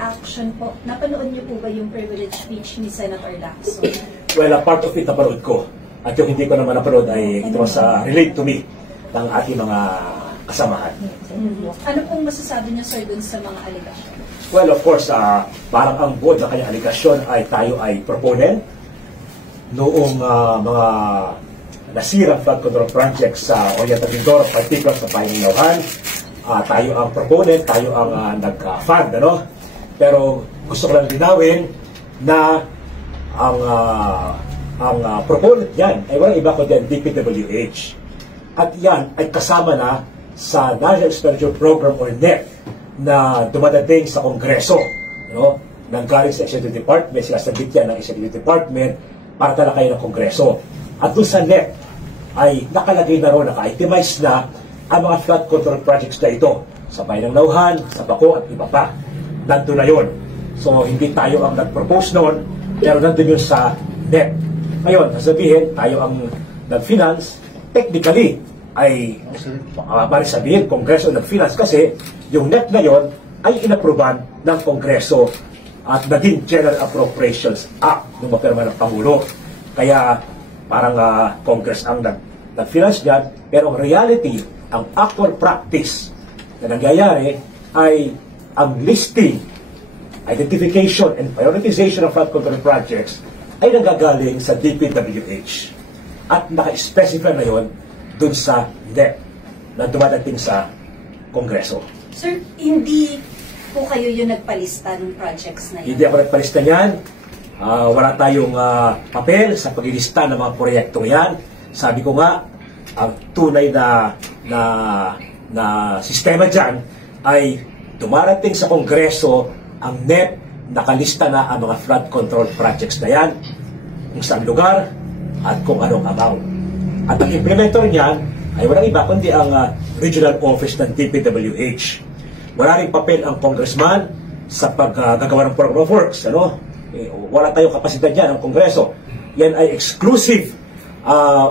action po, napanood niyo po ba yung privilege speech ni Senator Lacson? Well, a part of it napanood ko. At yung hindi ko naman napanood ay ito was relate to me ng ating mga kasamahan. Ano pong masasabi niyo, sir, dun sa mga allegation? Well, of course, parang ang buod na kanyang aligasyon ay tayo ay proponent noong mga nasirang flood control projects sa Oriental Mindoro, particular sa Pahingawan. Tayo ang proponent, tayo ang nag-fund, ano? Pero gusto ko lang linawin na ang proponent yan ay walang iba kundi ang DPWH. At yan ay kasama na sa National Expenditure Program or NEP na dumadating sa Kongreso. No? Nanggaling sa Executive Department, sinasabit yan ng Executive Department para talakayin ng Kongreso. At doon sa NEP ay nakalagay na ron, naka-itemize na ang mga flood control projects na ito sa Bayan ng Nauhan, sa Baco at iba pa. Nandun na yun. So, hindi tayo ang nag-propose noon, pero nandun yun sa NEP. Ngayon, sasabihin, tayo ang nag-finance, technically, ay mali sabihin, Kongreso nag-finance kasi yung NEP na yon ay inaproban ng Kongreso at naging General Appropriations Act nung mapirma ng Pangulo. Kaya, parang Congress ang nag-finance dyan, pero ang reality, ang actual practice na nangyayari ay ang listing, identification, and prioritization of flood control projects ay nanggagaling sa DPWH. At naka-specify na yon dun sa NEP na dumadating sa Kongreso. Sir, hindi po kayo yung nagpalista ng projects na yun? Hindi ako nagpalista niyan. Wala tayong papel sa paglilista ng mga proyektong yan. Sabi ko nga, ang tunay na sistema dyan ay dumarating sa Kongreso ang NEP, nakalista na ang mga flood control projects na yan, kung saan lugar at kung anong amount. At ang implementer niyan ay walang iba kundi ang regional office ng DPWH. Wala rin papel ang congressman sa paggagawa ng program of works. Ano? Wala tayong kapasidad yan ang Kongreso. Yan ay exclusive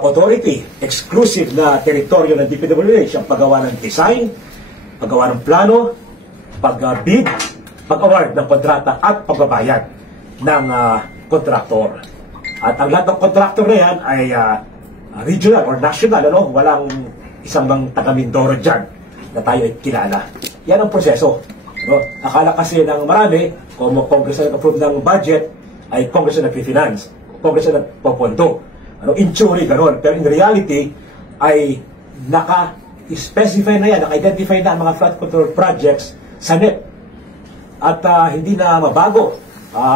authority, exclusive na teritoryo ng DPWH, ang paggawa ng design, paggawa ng plano, pag-bid, pag-award ng kontrata at pagbabayad ng kontraktor. At ang lahat ng kontraktor na yan ay regional or national, ano? Walang isang mang taga-Mindoro dyan na tayo ay kilala. Yan ang proseso. No? Akala kasi ng marami, kung Congress na nag-approve ng budget, ay Congress na nag-finance, Congress na nagpopondo. Ano, in theory, gano'n. Pero in reality, ay naka-specify na yan, naka-identify na ang mga flood control projects sa NEP. At hindi na mabago.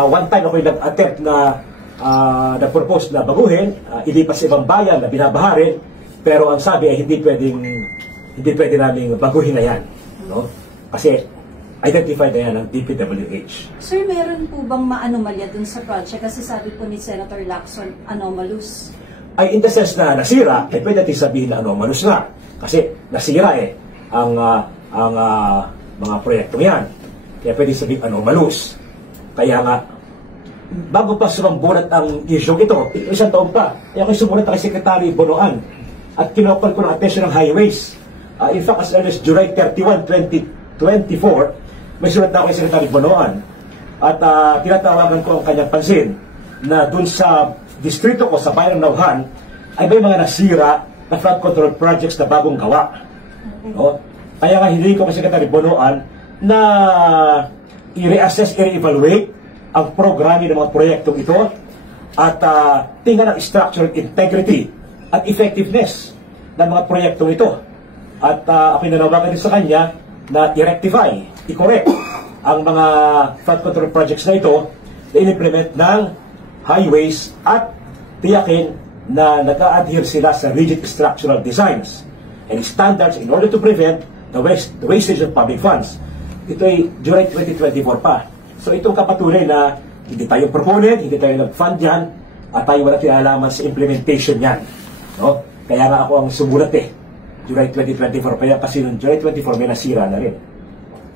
One time ako'y nag-attempt na nag-propose na baguhin, ilipas sa ibang bayan na binabaharin, pero ang sabi ay hindi pwede namin baguhin na yan. No? Kasi identified na yan ng DPWH. Sir, meron po bang maanomalya dun sa project? Kasi sabi po ni Senator Lacson, anomalous. Ay, in the sense na nasira, eh pwede natin sabihin na anomalous na. Kasi nasira ang mga proyektong yan. Kaya pwede sabihin anomalous. Kaya nga, bago pa sumambulat ang issue ito, isang taon pa, kaya ako'y sumulat kay Secretary Bonoan at kinokol ko ng attention ng highways. In fact, as early as July 31, 2024, may sulat na ako kay Secretary Bonoan at tinatawagan ko ang kanyang pansin na dun sa distrito ko, sa Bayan ng Nauhan, ay may mga nasira na flood control projects na bagong gawa. No? Kaya nga hindi ko kay Secretary Bonoan na i-reassess, i-evaluate ang programming ng mga proyektong ito at tingnan ang structural integrity at effectiveness ng mga proyektong ito. At ako'y nanawagan din sa kanya na i-rectify, i-correct ang mga flood control projects na ito na in-implement ng highways at tiyakin na nag-a-adhere sila sa rigid structural designs and standards in order to prevent the wastage of public funds. Ito ay July 2024 pa. So itong kapatunay na hindi tayo proponent, hindi tayo nag-fund yan, at tayo wala kinalaman sa implementation yan. No? Kaya nga ako ang sumulat July 2024 pa yan kasi noong July 24 may nasira na rin.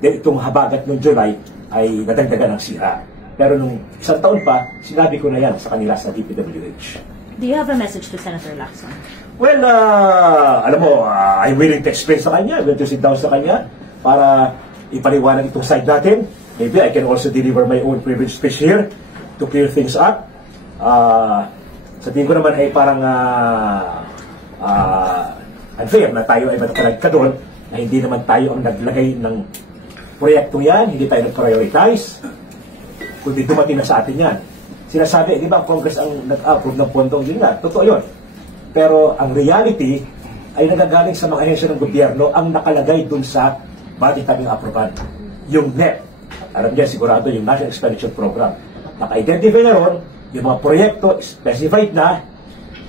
Then itong habagat noong July ay nadagdagan ng sira. Pero nung isang taon pa, sinabi ko na yan sa kanila sa DPWH. Do you have a message to Senator Lacson? Well, alam mo, I'm willing to explain sa kanya, willing to sit down sa kanya para ipaliwanag itong side natin. maybe I can also deliver my own privilege speech here to clear things up. Sa tingin ko naman ay parang unfair na tayo ay matapalag ka doon na hindi naman tayo ang naglagay ng proyektong yan, hindi tayo nag-prioritize, kundi dumating na sa atin yan. Sinasabi, di ba, Congress ang nag-approve ng pondo, yun nga, totoo yun. Pero ang reality ay nagagaling sa mga ahensya ng gobyerno ang nakalagay dun sa budget kaming aproban. Yung NEP, alam niya sigurado yung National Expenditure Program. Naka-identify na ron, yung mga proyekto specified na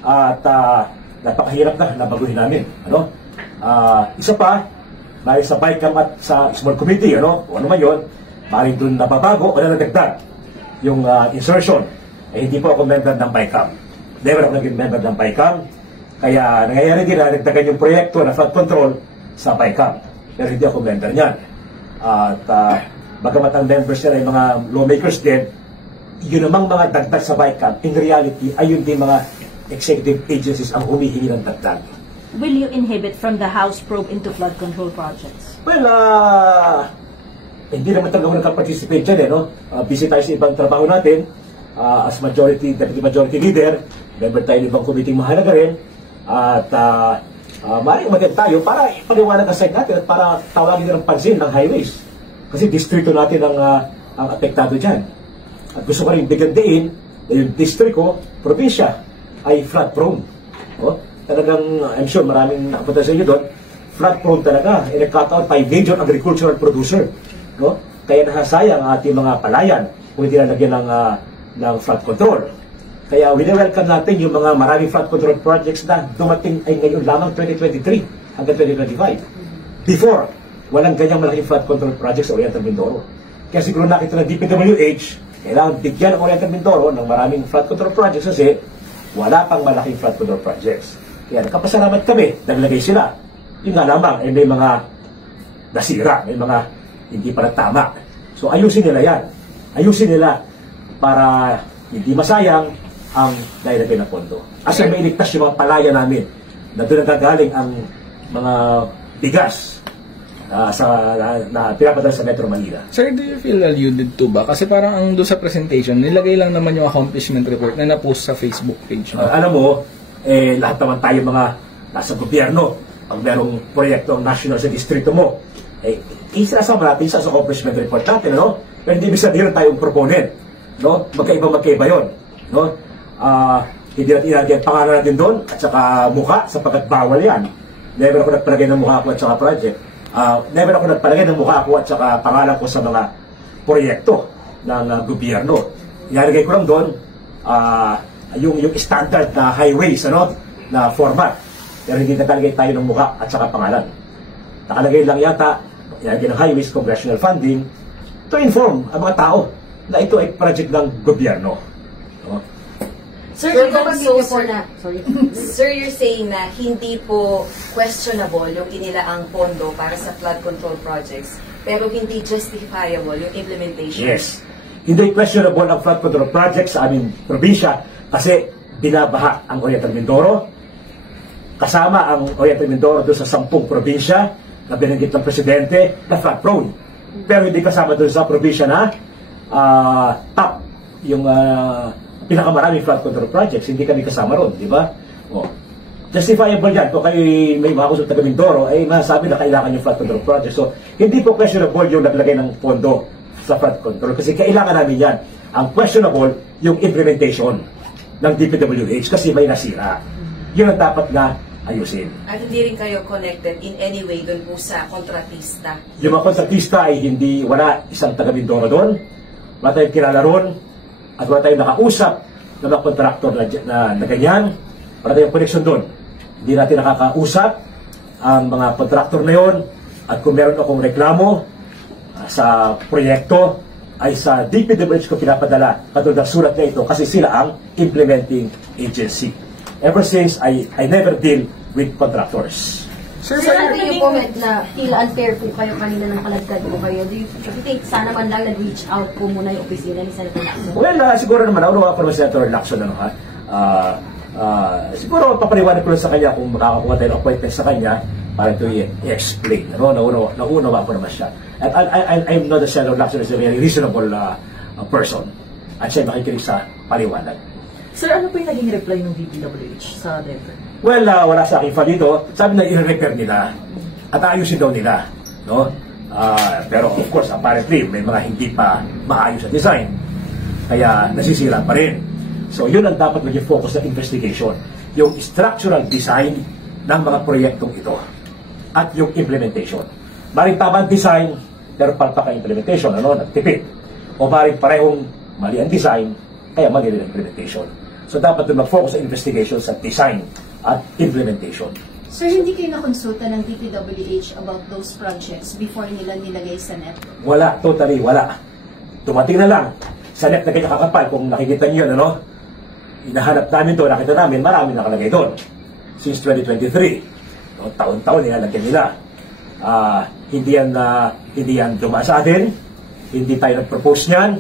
at napakahirap na baguhin namin. Ano? Isa pa, dahil sa BICAM at sa small committee, o ano man yun, maaaring doon nababago o nadagdag yung insertion. Hindi po ako member ng BICAM. Never ako naging member ng BICAM. Kaya nangyayari din na nagdagan yung proyekto na flood control sa BICAM. Pero hindi ako member niyan. At bagamat ang members niya ay mga lawmakers din, yun namang mga dagdag sa BICAM, in reality, ay yun din mga executive agencies ang humihingi ng dagdag. Will you inhibit from the House probe into flood control projects? Well, hindi naman talaga nagka-participate dyan, busy tayo sa ibang trabaho natin. As deputy majority leader, member tayo ng ibang committee mahalaga rin. At maaaring umatin tayo para ipaliwanag ang side natin at para tawagin ng pansin ng highways. Kasi distrito natin ang apektado dyan. At gusto ko rin bigyan diin na yung distrito, probinsya, ay flood prone. Talagang, I'm sure maraming nakapunta sa inyo doon, flood prone talaga. Nagkataon by major agricultural producer. Kaya nasasayang ang ating mga palayan kung hindi nalagyan ng flood control. Kaya wini-welcome natin yung mga maraming flood control projects na dumating ay ngayon lamang 2023 hanggang 2025. Before, walang ganyang malaking flood control projects sa Oriental Mindoro. Kaya siguro nakita ng DPWH, kailangan bigyan ng Oriental Mindoro ng maraming flood control projects kasi wala pang malaking flood control projects. Kaya nakapasalamat kami, naglagay sila. Yung nga lamang, ay may mga nasira, may mga hindi pa tama. So ayusin nila yan. Ayusin nila para hindi masayang ang nailagay na pondo. Kasi may iligtas yung mga palaya namin na doon nagagaling ang mga bigas na pinapadala sa Metro Manila. Sir, do you feel alluded to ba? Kasi parang ang doon sa presentation, nilagay lang naman yung accomplishment report na na-post sa Facebook page. Alam mo, lahat naman tayo mga nasa gobyerno, pag merong proyekto ang national sa distrito mo, isasama natin sa accomplishment report natin, Pero hindi ibig sabihin tayong proponent, Magkaiba yun, hindi natin ilagay ang pangalan natin doon at saka mukha sapagkat bawal yan. Never ako nagpalagay ng mukha ko at saka project. Never ako nagpalagay ng mukha ko at saka pangalan ko sa mga proyekto ng gobyerno. Ilalagay ko lang doon yung standard na highways, na format. Pero hindi nakalagay tayo ng mukha at saka pangalan. Nakalagay lang yata, ilalagay ng highways, congressional funding, to inform ang mga tao na ito ay project ng gobyerno. Sir, Sir, you're saying na hindi po questionable yung inilaang pondo para sa flood control projects, pero hindi justifiable yung implementation. Yes. Hindi questionable ang flood control projects sa aming probinsya kasi binabaha ang Oriental Mindoro. Kasama ang Oriental Mindoro doon sa 10 probinsya na binanggit ng Presidente na flood prone. Pero hindi kasama doon sa probinsya na top yung pinakamaraming flood control projects, hindi kami kasama ron, di ba? Justifiable yan. Kung kayo may mga kusog taga Mindoro, ay masasabi na kailangan yung flood control project. So, hindi po questionable yung naglagay ng pondo sa flood control kasi kailangan namin yan. Ang questionable, yung implementation ng DPWH kasi may nasira. Yun ang dapat na ayusin. At hindi rin kayo connected in any way doon po sa kontratista? Yung mga kontratista ay wala isang taga Mindoro doon, wala tayong kilala ron, at wala tayong nakausap ng mga kontraktor na ganyan, wala tayong connection doon. Hindi natin nakakausap ang mga kontraktor na yon, at kung meron akong reklamo sa proyekto, ay sa DPWH ko pinapadala katulad ng sulat na ito kasi sila ang implementing agency. Ever since, I never deal with contractors. Sir, ano yung comment na tila unfair po kayo kanina ng kalagdag po kayo? Do you think sana man lang nag-reach out po muna yung opisina ni Senator Lacson? Well, siguro naman, ako naman si Senator Lacson, siguro papaliwanag ko lang sa kanya kung makakakuha tayo ng appointment sa kanya, para ito i-explain. Ano? Naunawa ko naman siya. At I'm not a Senator Lacson is a very reasonable person. At siya makikinig sa paliwanag. Sir, ano po yung naging reply ng DPWH sa letter? Well, wala sa akin fa dito. Sabi na i-repair nila. At ayusin daw nila. No? Pero of course, apparently, may mga hindi pa maayos sa design. Kaya nasisira pa rin. So yun ang dapat maging focus ng investigation. Yung structural design ng mga proyektong ito. At yung implementation. Maring tama ang design, pero palpak ang implementation, nagtipid. O maring parehong mali ang design, kaya mali rin ang implementation. So dapat doon mag-focus sa investigation sa design at implementation. Sir, hindi kayo nakonsulta ng DPWH about those projects before nila nilagay sa NEP? Wala, totally wala. Dumating na lang. Sa NEP na kanya kakapal, kung nakikita niyo yun, hinahanap namin doon, nakita namin, marami nakalagay doon. Since 2023, taon-taon nilalagyan nila. Hindi yan dumaan sa atin, hindi tayo nag-propose niyan.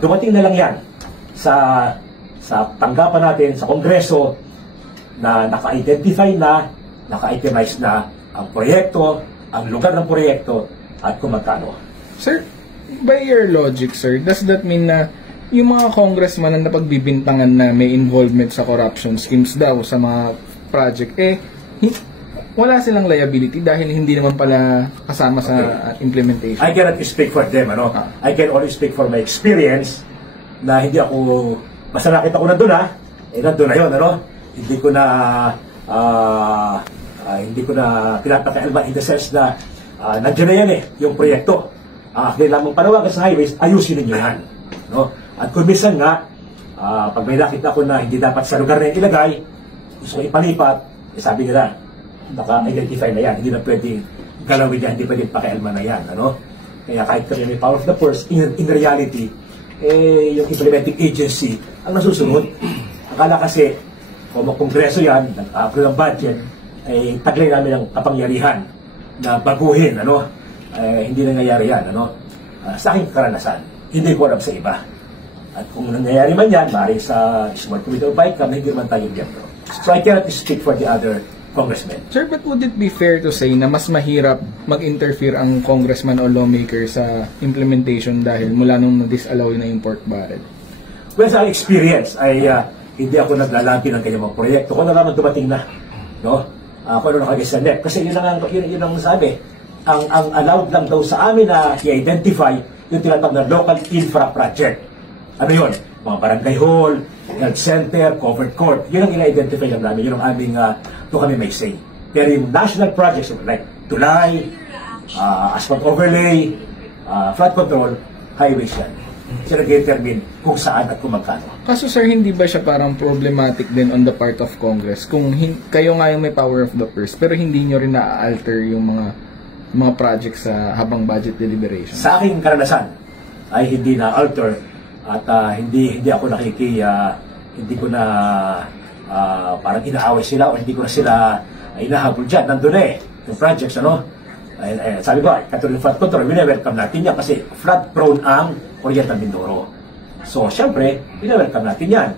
Dumating na lang yan sa tanggapan natin sa Kongreso na naka-identify na, naka-itemize na ang proyekto, ang lugar ng proyekto, at kung magkano. Sir, by your logic, sir, does that mean na yung mga congressman na napagbibintangan na may involvement sa corruption schemes daw sa mga project, wala silang liability dahil hindi naman pala kasama sa implementation? I cannot speak for them, I can only speak for my experience na hindi ako, basta nakita ko nandun nandun na yun, hindi ko na pinapakaialma in the sense na nandiyan na yan yung proyekto. Kaya lamang panawagan sa highways, ayusin ninyo yan. At kung minsan nga, pag may nakita ko na hindi dapat sa lugar na ilagay, gusto ko ipalipat, sabi nila, naka-identify na yan, hindi na pwedeng galawin yan, hindi pwedeng pakialma na yan. Kaya kahit kami may power of the purse, in reality, yung implementing agency ang nasusunod. Akala kasi, kung mag-kongreso yan, nag-approve ng budget, taglay namin ang kapangyarihan na baguhin, hindi nangyayari yan, sa aking karanasan, hindi ko alam sa iba. At kung nangyayari man yan, maaaring sa Smart Committee of BICAM, hindi naman tayo biyembro. So I cannot speak for the other congressmen. Sir, but would it be fair to say na mas mahirap mag-interfere ang congressman o lawmaker sa implementation dahil mula nung na-disallow na yung pork barrel? Well, sa experience ay hindi ako naglalabi ng kanyang mga proyekto. Kung naman dumating na, kung ano nakagay sa NEP. Kasi yun ang sabi. Ang allowed lang daw sa amin na i-identify yung tinatawag na local infra project. Ano yun? Mga barangay hall, health center, covered court. Yun ang ina-identify lang namin. Yun ang aming, doon kami may say. Pero yung national projects like tulay, asphalt overlay, flood control, highways yan. Sila nag-determine kung saan at kung magkano. Kaso sir, hindi ba siya parang problematic din on the part of Congress kung kayo nga yung may power of the purse pero hindi nyo rin na-alter yung mga projects sa habang budget deliberation? Sa aking karanasan ay hindi na-alter at hindi ako hindi ko na parang inaaway sila o hindi ko na sila inahabol dyan. Nandun yung projects, sabi ko, katulad ng flood control, wina-welcome natin yan kasi flood-prone ang Oriental Mindoro. So, syempre, wina-welcome natin yan.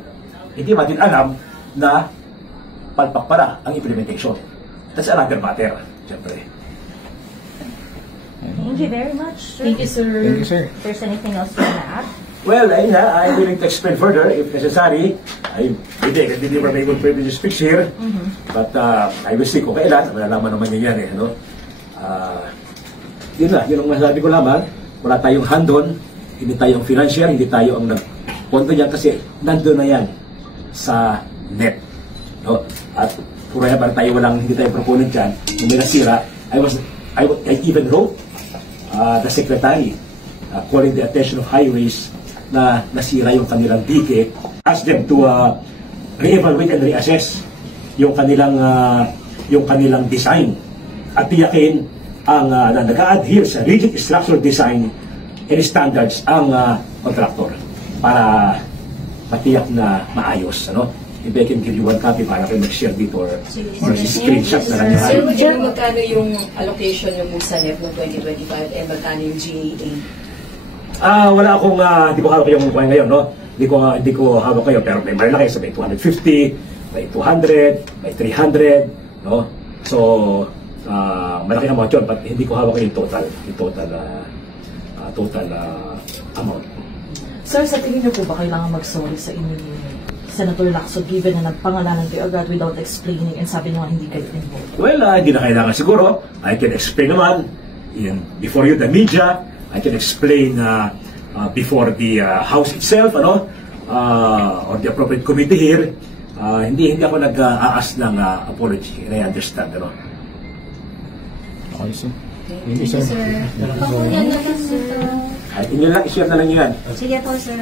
Hindi natin alam na palpak pala ang implementation. That's another matter, syempre. Thank you very much, sir. Thank you, sir. Thank you, sir. If there's anything else you want to add? Well, I'm willing to explain further if necessary. Hindi naman may good privilege speech here. But I will see kung kailan. Malalaman naman niya yan yun ang masasabi ko lamang. Wala tayong handon, hindi tayong financier, hindi tayo ang nagpunto niyan kasi nandun na yan sa NEP. At pura yan, para tayo hindi tayo proponent dyan. Kung may nasira, I even wrote the secretary calling the attention of highways na nasira yung kanilang dike, ask them to re-evaluate and reassess yung kanilang design at tiyakin ang na nag-a-adhere sa rigid structural design and standards ang contractor para matiyak na maayos. If I can give you one copy para kayo mag-share dito or screenshot na lang. Sir, magkano yung allocation nyo po sa NEP ng 2025 and magkano yung GAA? Wala akong, hindi ko hawak yung kuha ngayon, Hindi ko hawak kayo, pero may marilaki sa may 250, may 200, may 300, So, Malaki amount yun, but hindi ko hawak yung total amount. Sir, sa tingin niyo po ba kailangan mag-sorry sa inyo ni Senator Lacson given na nagpangalanan kayo agad without explaining and sabi niyo hindi kayo involved? Well, hindi na kailangan siguro. I can explain naman before you, the media. I can explain before the House itself, or the appropriate committee here. Hindi ako nag-aas ng apology, and I understand, Okay, sir. Thank you, sir. Pakuyan na lang, sir. Inyo lang, i-share na lang yan. Sige po, sir.